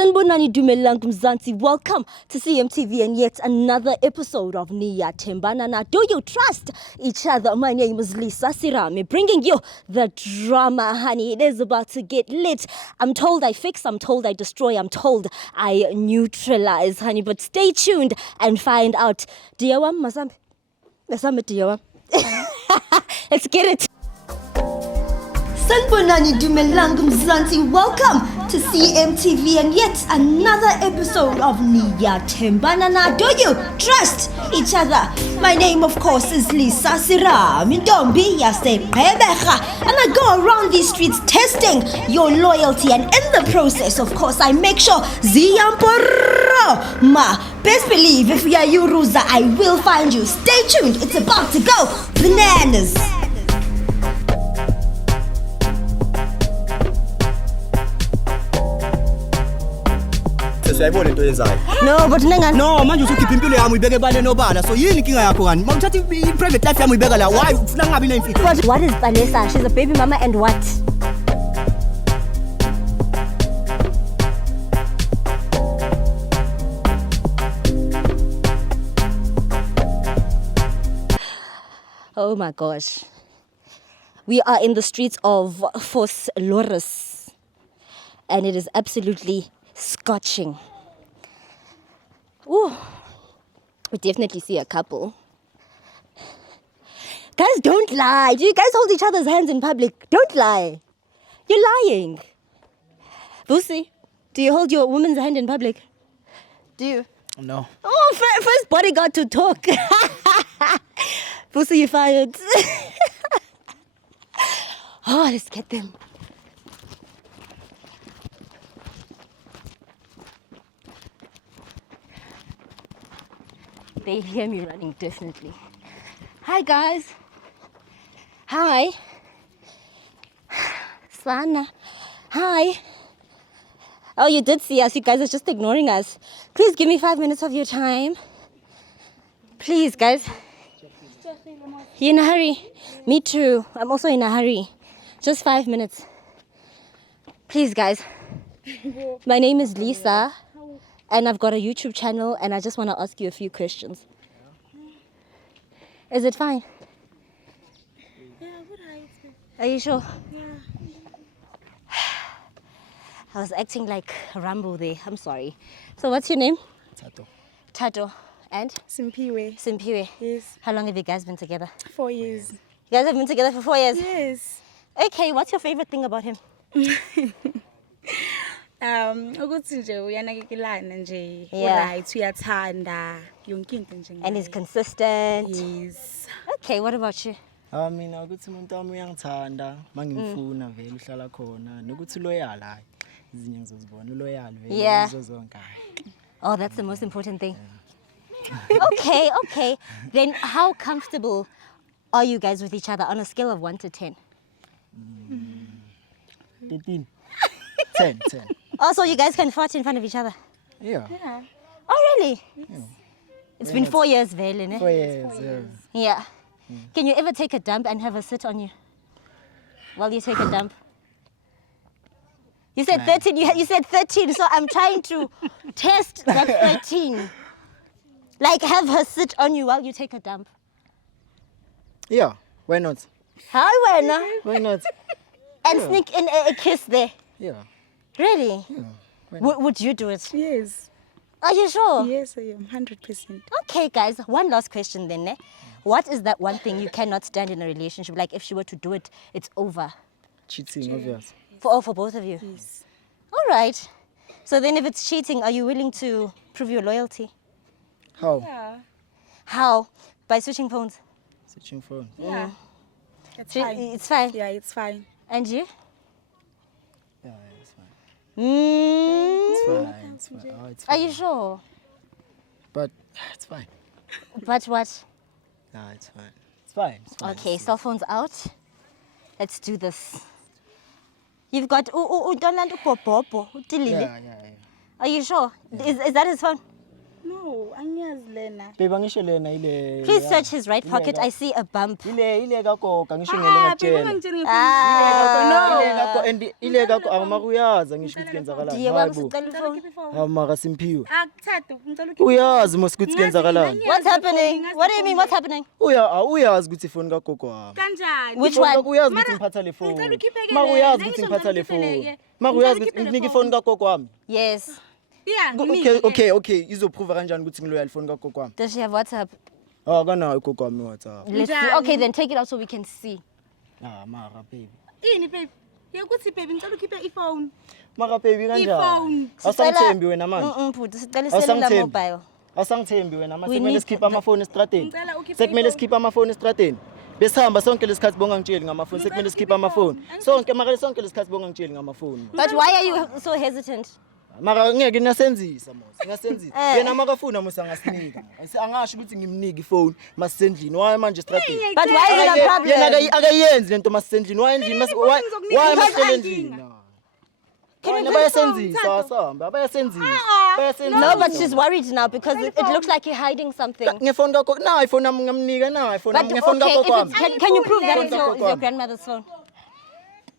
Sanibonani dumelang Mzansi. Welcome to CMTV and yet another episode of Niyathembana Na. Do you trust each other? My name is Lisa Sirame, bringing you the drama, honey. It is about to get lit. I'm told I fix, I'm told I destroy, I'm told I neutralize, honey. But stay tuned and find out. Diyawam, Mazambi. Mazambi Diyawam. Let's get it. Sanibonani dumelang Mzansi. Welcome to CMTV and yet another episode of Niyathembana Na. Do you trust each other? My name, of course, is Lisa Sirame. And I go around these streets testing your loyalty, and in the process, of course, I make sure ma. Best believe if we are you, Ruza, I will find you. Stay tuned. It's about to go bananas. No, but no, manje usukhipha impilo yami uyibeke ebale nobala. So yini inkinga yakho kani? Mawuthatha i-private life yami uyibeka la. Why ufuna ngabi nemfihlo? But what is Vanessa? She's a baby mama and what? Oh my gosh. We are in the streets of Fos Loris and it is absolutely scorching. Ooh, we definitely see a couple. Guys, don't lie. Do you guys hold each other's hands in public? Don't lie. You're lying. Lucy, do you hold your woman's hand in public? Do you? No. Oh, first bodyguard to talk. Lucy, you fired. Oh, let's get them. They hear me running, definitely. Hi, guys. Hi. Sana. Hi. Oh, you did see us. You guys are just ignoring us. Please give me 5 minutes of your time. Please, guys. You in a hurry? Me too. I'm also in a hurry. Just 5 minutes. Please, guys. My name is Lisa. And I've got a YouTube channel and I just want to ask you a few questions. Is it fine? Yeah, what are you sure? Yeah. I was acting like Rambo there. I'm sorry. So what's your name? Tato. Tato. And? Simpiwe. Simpiwe. Yes. How long have you guys been together? 4 years. You guys have been together for 4 years? Yes. Okay, what's your favorite thing about him? Ukuthi nje uyanakekelana nje, Yeah. right, uyathanda, yonke into nje. And he's consistent. Yes. Okay, what about you? Mina ukuthi umuntu wami uyangithanda, mangimfuna vele uhlala khona, nokuthi loyal hayi. Izinto ngizozibona loyal vele Yeah. zonke hayi. Oh, that's the most important thing. Okay. Then how comfortable are you guys with each other on a scale of 1 to 10? 13. 10. Oh, so you guys can fart in front of each other? Yeah. Yeah. Oh, really? Yeah. It's been 4 years, Vele, ne? 4 years, yeah. Yeah. Can you ever take a dump and have her sit on you while you take a dump? You said 13. You said 13, so I'm trying to test that 13. Like have her sit on you while you take a dump. Yeah, why not? How well, Why not? and sneak in a kiss there. Yeah. Really? Yeah. Why not? Would you do it? Yes. Are you sure? Yes, I am 100%. Okay, guys. One last question then. Ne? What is that one thing you cannot stand in a relationship? Like if she were to do it, it's over. Cheating, obvious. For both of you? Yes. All right. So then if it's cheating, are you willing to prove your loyalty? How? Yeah. How? By switching phones? Switching phone. Yeah. It's So fine. it's fine. Yeah, it's fine. And you? Yeah, it's fine. It's It's fine. Oh, it's Are fine. you sure? But it's fine. But what? No, it's fine. It's fine. It's fine. Okay, cell phones out. Let's do this. You've got Donald Popopo. Yeah. Are you sure? Is that his phone? No. Hawu angiyazi lena. Babe angisho lena ile. Please search his right pocket. I see a bump. Ile kagoga ngisho Babe ngiyakutshela. ungangitsheni Ile kako and ile kako awumakuyaza ngisho ukuthi kenzakalani. Diye wami sicela ifoni. Hawu maka simphiwe. Akuthathe ngicela ukhiphe. Uyazi mos ukuthi kenzakalani. What's happening? What do you mean what's happening? Uyazi ukuthi ifoni kagogo wami. Kanjani? Which one? Uyazi ukuthi ngiphatha le phone. Ngicela ukhiphe-ke Makuyazi lena. ukuthi ngiphatha le phone. Ngicela Makuyazi ukhiphe ukuthi le nginika phone. ifoni kagogo wami. Yes. Yeah, Okay, izoprove kanjani ukuthi ngiloyal phone kagogo wami? Does she have WhatsApp? Akanayo ugogo wami WhatsApp. Let's see. Njani? Okay, then take it out so we can see. Mara baby. Ini babe? Yekuthi babe ngicela ukhiphe iphone. Mara baby kanjani? Iphone. Awusangithembi wena manje. Bhuti sicela cellular mobile. Awusangithembi wena manje We sekumele need sikhiphe amafoni estradeni. Ngicela ukhiphe Sekumele iphone. sikhiphe amafoni estradeni. Besihamba sonke lesikhathi bongangitsheli ngamafoni sekumele sikhiphe amafoni. Sonke lesikhathi bongangitsheli ngamafoni. But why are you so hesitant? Mara ngeke niyasenzisa mos. Ngiyasenzisa. Yena makafuna musa ngasinika. Angasho ukuthi ngimnike ifone masendlini. Why manje estradeni? But why is it a problem? Yena akayenzi lento masendlini. Why endlini why Because masendlini? Bayasenzisa sahamba. Bayasenzisa. No, but she's worried now because it looks like you're hiding something. Ngefoni kakho na iphone nami ngamnika na iphone But nami ngefoni okay, kakho if kwami. it's, can you prove that it's Phone your kakho grandmother's phone?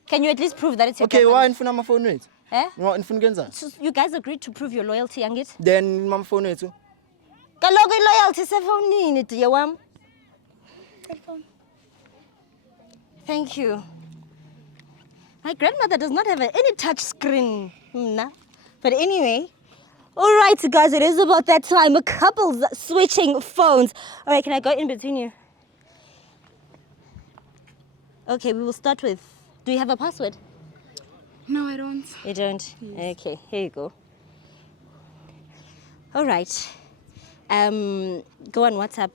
Can you at least prove that it's your Okay, why grandmother's? nifuna amafoni wethu? Eh? Nifuna ukwenza? So you guys agreed to prove your loyalty, Angit? Then mamfoni wethu. Kaloku loyalty sefonini, dear wam. Thank you. My grandmother does not have any touch screen. Nah. But anyway, all right, guys, it is about that time. A couple's switching phones. All right, can I go in between you? Okay, we will start with. Do you have a password? No, I don't. You don't? Yes. Okay, here you go. All right. Go on WhatsApp.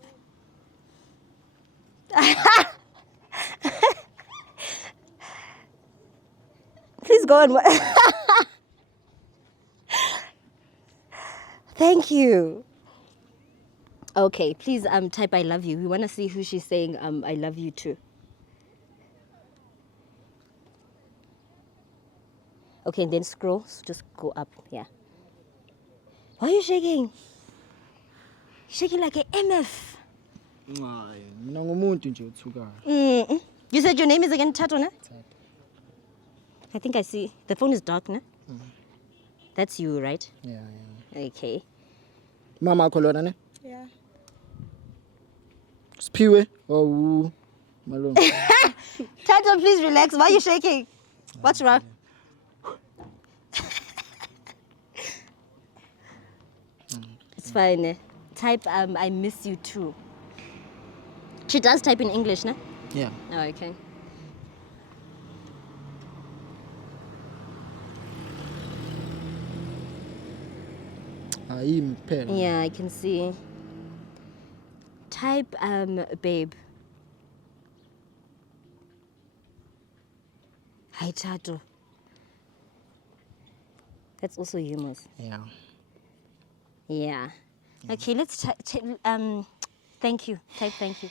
Please go on. Thank you. Okay, please type I love you. We want to see who she's saying I love you to. Okay, and then scroll. So just go up. Yeah. Why are you shaking? Shaking like an MF. Hayi, mina ngumuntu nje uthukayo. You said your name is again Tato, ne? I think I see. The phone is dark, ne? That's you, right? Yeah. Okay. Mama akho lona ne? Yeah. Siphiwe. Oh, malone. Tato, please relax. Why are you shaking? What's wrong? It's fine. Eh? Type I miss you too. She does type in English, ne? Yeah. Oh, okay. Hayi mphela. Yeah, I can see. Type babe. Hi Tato. That's also humorous. Yeah. Yeah. Okay, let's thank you. Type thank you.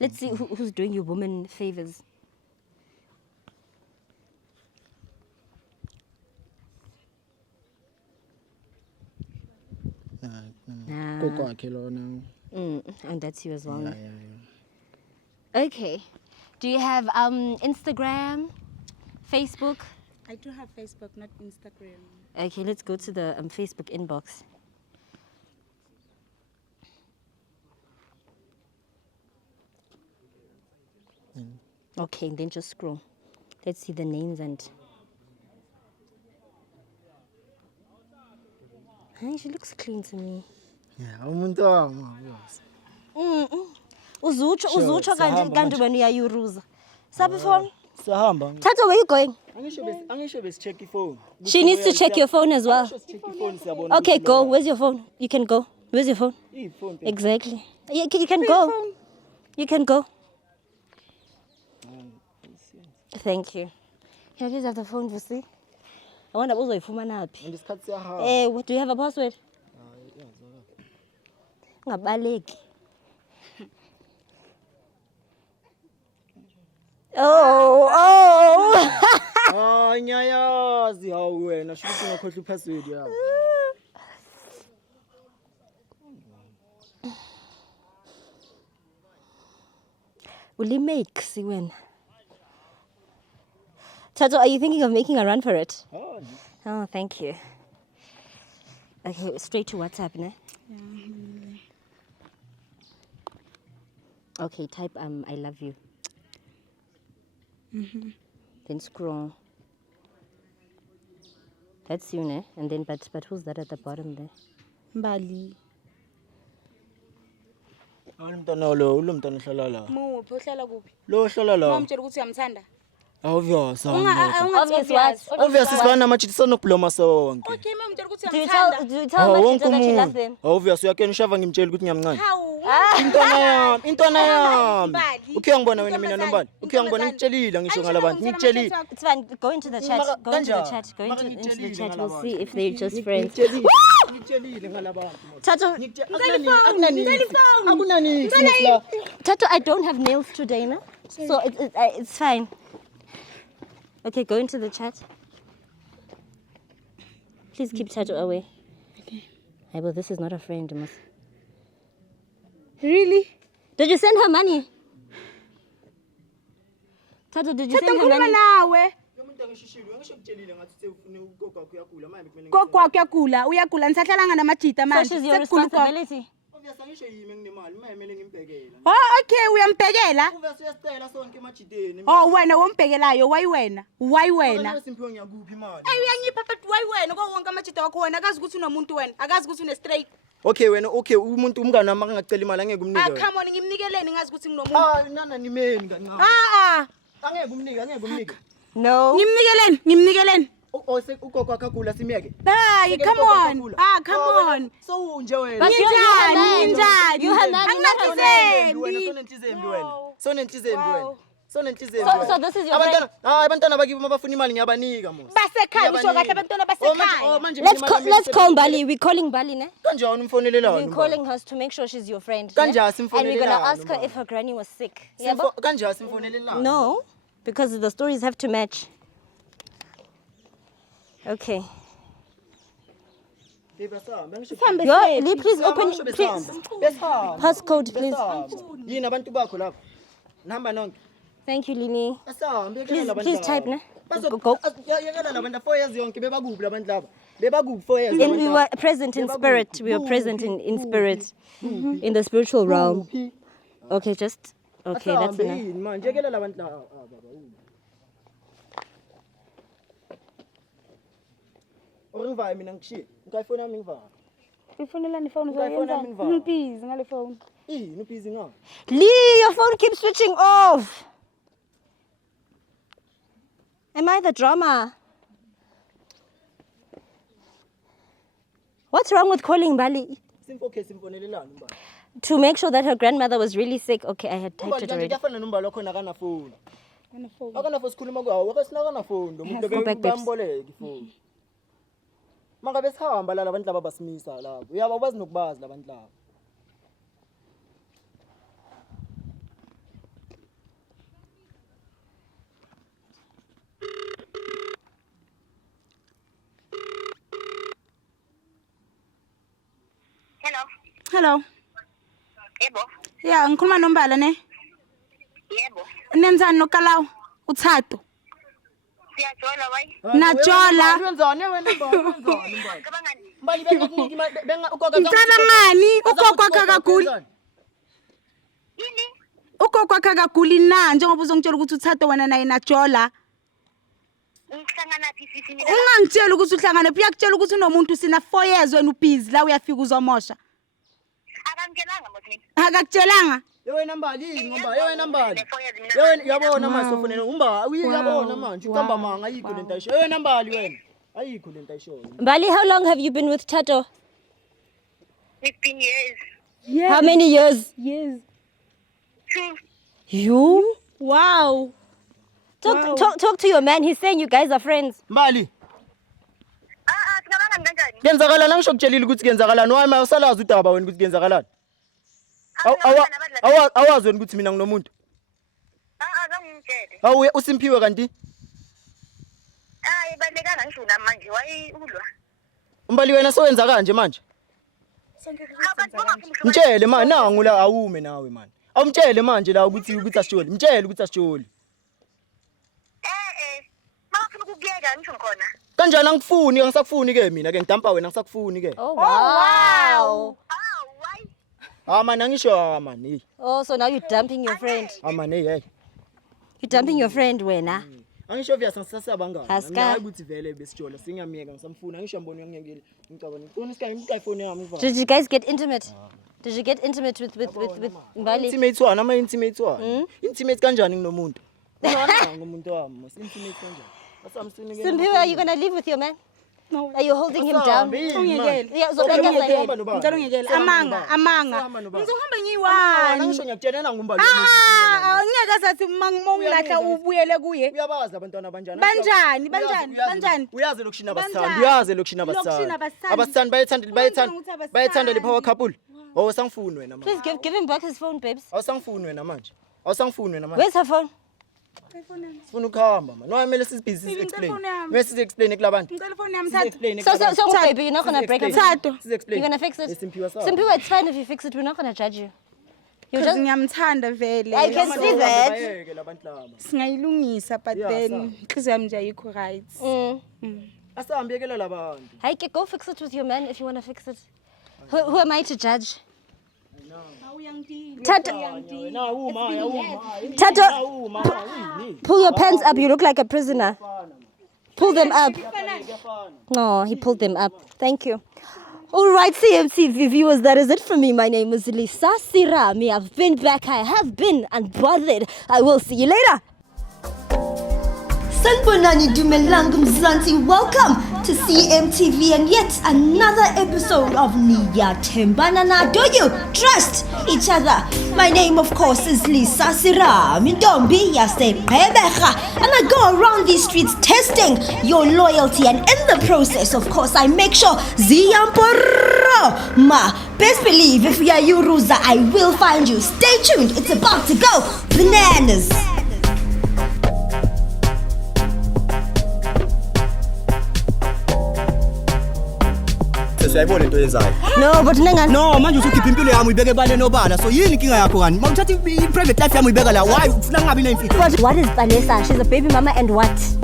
Let's see who's doing you woman favors. Koko akhe lona. And that's you as well. Yeah, ne? yeah. Okay. Do you have Instagram, Facebook? I do have Facebook, not Instagram. Okay, let's go to the Facebook inbox. Okay, then just scroll. Let's see the names and. Hey, she looks clean to me. Yeah, umuntu wami uyazi. Uzutsho siyahamba kanti wena uyayuruza. Sabi phone? Siyahamba. Tato, where you going? Angisho besicheck ifone. She needs to check your phone as well. Check ifone siyabona. Okay, go. Where's your phone? You can go. Where's your phone? Iphone. Exactly. You can go. You can go. Thank you. Can I please have the phone, Vusi? I wonder what uzoyifumana phi. Ngesikhathi siyahamba. What do you have a password? Ungabaleki. Oh. Hayi ngiyayazi hawu wena shukuthi ungakhohlwa ipassword yakho. Will he make Siwen? Tato, are you thinking of making a run for it? Oh, thank you. Okay, straight to WhatsApp, ne? Okay, type I love you. Then scroll. That's you, ne? And then but who's that at the bottom there? Mbali. Umntana lo mntana hlala la. Muphi uhlala kuphi? Lo hlala la. Ngomtshela ukuthi uyamthanda. Obvious. Obvious what? Obvious isibana majitisa nokubloma sonke. Okay, mamtshela ukuthi Do you uyamthanda. tell Machito that you love them? Obvious uyakena ushava ngimtshela ukuthi ngiyamncane. Hawu. Intwana yami. Ukhe ngibona wena mina nombani? Ukhe ngibona ngitshelile ngisho ngalabantu. Ngitshelile. It's fine. Go into the chat. Go into the chat. Go into the chat. We'll see if they're just friends. Ngitshelile ngalabantu. Tato, Akunani. Tato, I don't have nails today, no? So it's fine. Okay, go into the chat. Please keep Tato away. Okay. Hey, well, this is not a friend, Musa. Really? Did you send her money? Tato, did you send her money? Nawe. Kokwa kuyagula, uyagula nisahlala namajita manje. So she's your responsibility. Oh, okay, uyambhekela. Oh, wena wombhekelayo, why wena? Why wena? Uyangipha but why wena? Ko wonke amajita wakho wena akazi ukuthi unomuntu wena, akazi ukuthi une straight. Okay wena, okay umuntu umngane wami angacela imali angeke umnike wena. Come on, ngimnikeleni ngazi ukuthi nginomuntu. Nana nimeni kancane. Angeke umnike. No. Ngimnikeleni. Ugogo akagula simiyeke. Hey, come on. Come on. So unje wena. But Ninjani? You have not. So this is your friend. Abantwana bakibo mabafuna imali ngiyabanika mos. Basekhaya usho kahle abantwana basekhaya. Let's call Bali. We're calling Bali, ne? Kanjani umfonelelana? We're calling her to make sure she's your friend. Kanjani And we're gonna simfonelelana? ask her if her granny was sick. Kanjani simfonelelana? No, because the stories have to match. Okay. Lee, please open. Please. Passcode, please. Yini abantu bakho lapho? Nihamba nonke. Thank you, Lini. Asambe Please type, ne? Go. Yakala labantu 4 years yonke bebakuphi labantu laba? Bebakuphi 4 years? We were present in spirit. We were present in spirit, in the spiritual realm. Okay, just okay. That's enough. Manje yakala labantu laba. Urinva mina ngishiye. Ngayifona yami ngiva. Ufonelani phone uzoyenza? Ngibhizi ngale phone. Nubhizi nga. Lee, your phone keeps switching off. Am I the drama? What's wrong with calling Bali? Simfonelelana umba. To make sure that her grandmother was really sick. Okay, I had typed it already. Ngiyafana nomba lokho nakana phone. Kana phone. Akana phone sikhuluma kwawo, akasina kana phone. Umuntu bekamboleka ifone. Mangabe sihamba la abantu laba basimisa lapho. Uyaba bazi nokubazi labantu laba. Hello. Yebo. Yeah, ngikhuluma nombala ne? Yebo. Nenzani nokalawo? Uthathu. Siyajola bayi. Najola. Wenzani wena mbali? Cabangani. Mbali benga ugogo Ngicabangani ugogo wakhe akaguli. Yini? Ugogo wakhe akaguli na njengoba uzongitshela ukuthi uthathe wena naye najola. Ngihlangana phi sisi mina? Ungangitshela ukuthi uhlangane phi yakutshela ukuthi unomuntu sina 4 years wena ubhizi la uyafika uzomosha. Akamkelanga mosini. Akakutshelanga? Yewena mbali ngomba yewena mbali. Yewena yabona manje sofonela umba uyabona manje ukhamba manga ayikho lento ayisho. Yewena mbali wena. Ayikho lento ayisho. Bali, how long have you been with Tato? 15 years. Yes. How many years? Yes. 2. You? Wow. Talk to your man. He's saying you guys are friends. Mbali. Singabangani kanjani? Kenzakala nangisho kutshelile ukuthi kenzakala no wami usalazi udaba wena ukuthi kenzakala. Awazi wena ukuthi mina nginomuntu. Azangitshele. Awu uSimphiwe kanti? Ibalekanga ngisho namanje wayulwa. Umbali wena sowenza kanje manje. Mtshele manje nangu la awume nawe manje. Awumtshele manje la ukuthi asitsholi. Mtshele ukuthi asitsholi. Mawufuna ukukuyeka ngisho khona. Kanjani angifuni, angisakufuni ke mina ke ngidampa wena angisakufuni ke. Oh wow. Why? Man angisho man hey. Oh, so now you're dumping your friend. Man hey. You're dumping your friend wena. Angisho obvious ngisasaba ngani. Aska. Hayi ukuthi vele besitshola singiyamiyeka ngisamfuna angisho mboni ngiyengekile. Ngicabanga ngifuna iphone yami iva. Did you guys get intimate? Did you get intimate with Mbali? Intimate one, ama intimate one. Intimate kanjani nginomuntu? Ungazi ngomuntu wami, intimate kanjani? Asamsini ke. Simpiwe, are you gonna live with your man? No. Are you holding him down? Ungiyekele. Yeah, so like Ngicela ungiyekele. Amanga. Ngizohamba ngiyi-1. Angisho ngiyakutshela ngumbali. Ngeke sathi mangilahla ubuyele kuye. Uyabaza abantwana banjani? Banjani? Uyazi lokushina abasithandi. Abasithandi bayethanda le power couple. Oh sangifuni wena manje. Please give him back his phone, babes. Awusangifuni wena manje. Where's her phone? Sifuna ukuhamba man. No kumele sisibhizi explain. Kumele siexplain kulabantu. Ngicela phone yami thatha. So baby, you're not gonna break up. You're gonna fix it. Simpiwe, it's fine if you fix it. We're not gonna judge you. You just ngiyamthanda vele. I can see that. Singayilungisa but then inhliziyo yami nje ayikho right. Asambiyekela labantu. Hey, go fix it with your man if you wanna fix it. Who am I to judge? Tato, pull your pants up. You look like a prisoner. Pull them up. No, he pulled them up. Thank you. All right, CMTV viewers, that is it for me. My name is Lisa Sirami. I've been back. I have been unbothered. I will see you later. Sanibonani Dumelang Mzansi, welcome to CMTV and yet another episode of Niyathembana Na. Do you trust each other? My name of course is Lisa Sirami Ntombi yaseGqeberha, and I go around these streets testing your loyalty, and in the process of course I make sure Ziyamporo ma. Best believe if we are Yuruza, I will find you. Stay tuned, it's about to go bananas. Siyayibona into yenzayo. No, but nengani. No, manje usukhipha impilo yami uyibeke bale nobala. So yini inkinga yakho kani? Mawuthatha i-private life yami uyibeka la. Why ufuna ngabi nemfihlo? What is Vanessa? She's a baby mama and what?